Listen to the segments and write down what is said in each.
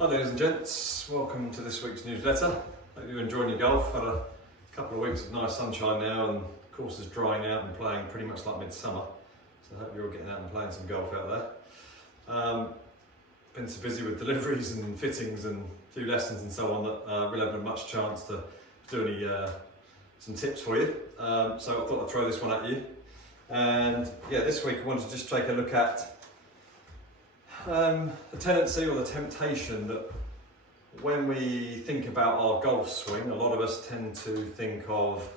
Hi ladies and gents, welcome to this week's newsletter. Hope you're enjoying your golf. Had a couple of weeks of nice sunshine now and the course is drying out and playing pretty much like midsummer. So I hope you're all getting out and playing some golf out there. Been so busy with deliveries and fittings and a few lessons and so on that really haven't had much chance to do any some tips for you. So I thought I'd throw this one at you. And yeah, this week I wanted to just take a look at the tendency or the temptation that when we think about our golf swing, a lot of us tend to think of,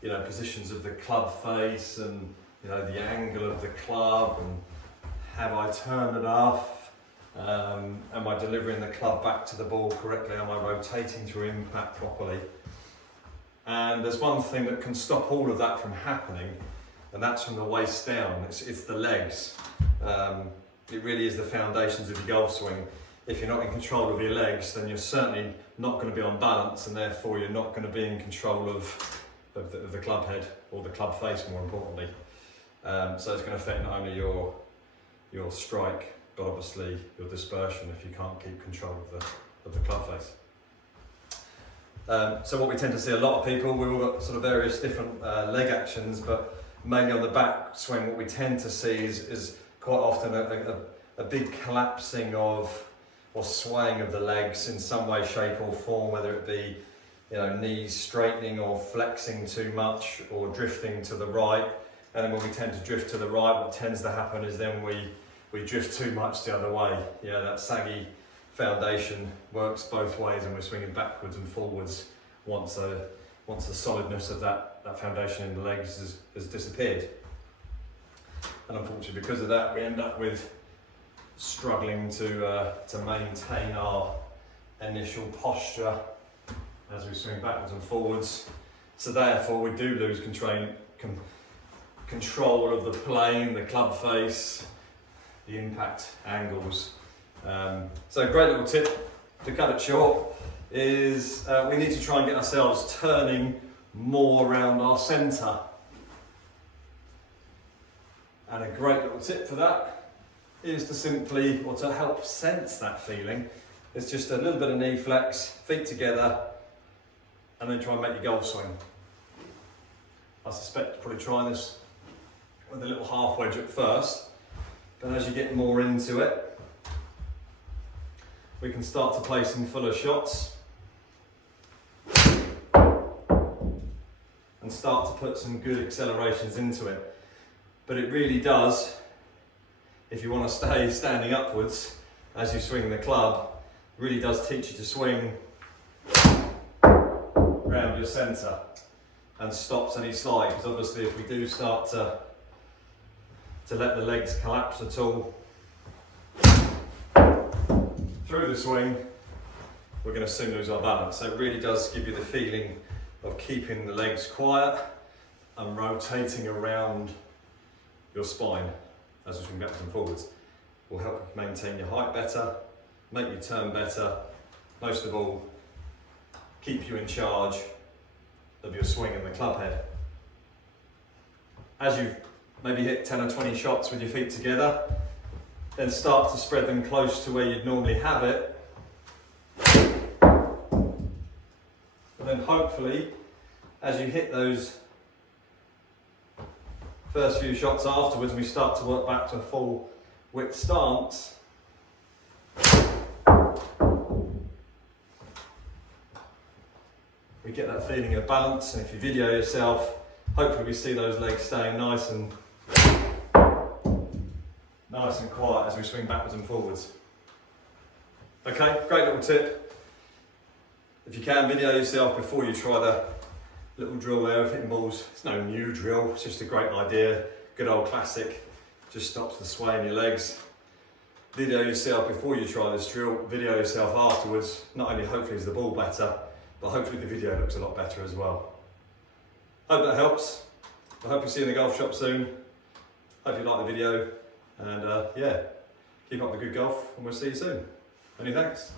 positions of the club face and, the angle of the club and have I turned enough? Am I delivering the club back to the ball correctly? Am I rotating through impact properly? And there's one thing that can stop all of that from happening, and that's from the waist down. It's the legs. It really is the foundations of your golf swing. If you're not in control of your legs, then you're certainly not going to be on balance, and therefore you're not going to be in control of the club head or the club face, more importantly. So it's going to affect not only your strike, but obviously your dispersion if you can't keep control of the club face. So what we tend to see a lot of people, we've all got sort of various different leg actions, but mainly on the back swing, what we tend to see is quite often a big collapsing of or swaying of the legs in some way, shape or form, whether it be knees straightening or flexing too much or drifting to the right. And then when we tend to drift to the right, what tends to happen is then we drift too much the other way. That saggy foundation works both ways and we're swinging backwards and forwards once the solidness of that foundation in the legs has disappeared. And unfortunately, because of that, we end up with struggling to maintain our initial posture as we swing backwards and forwards. So therefore, we do lose control of the plane, the club face, the impact angles. So a great little tip to cut it short is we need to try and get ourselves turning more around our centre. And a great little tip for that is to simply, or to help sense that feeling, is just a little bit of knee flex, feet together, and then try and make your golf swing. I suspect you're probably trying this with a little half wedge at first, but as you get more into it, we can start to play some fuller shots and start to put some good accelerations into it. But it really does, if you want to stay standing upwards as you swing the club, really does teach you to swing around your centre and stops any slide. Because obviously if we do start to let the legs collapse at all through the swing, we're going to soon lose our balance. So it really does give you the feeling of keeping the legs quiet and rotating around your spine as you swing backwards and forwards. Will help you maintain your height better, make you turn better, most of all, keep you in charge of your swing and the club head. As you've maybe hit 10 or 20 shots with your feet together, then start to spread them close to where you'd normally have it. And then hopefully, as you hit those first few shots afterwards, we start to work back to a full width stance. We get that feeling of balance, and if you video yourself, hopefully we see those legs staying nice and quiet as we swing backwards and forwards. Okay, great little tip. If you can, video yourself before you try the little drill there of hitting balls. It's no new drill, it's just a great idea, good old classic, just stops the sway in your legs. Video yourself before you try this drill, video yourself afterwards. Not only hopefully is the ball better, but hopefully the video looks a lot better as well. Hope that helps. I hope you see you in the golf shop soon. Hope you like the video, and yeah, keep up the good golf and we'll see you soon. Many thanks.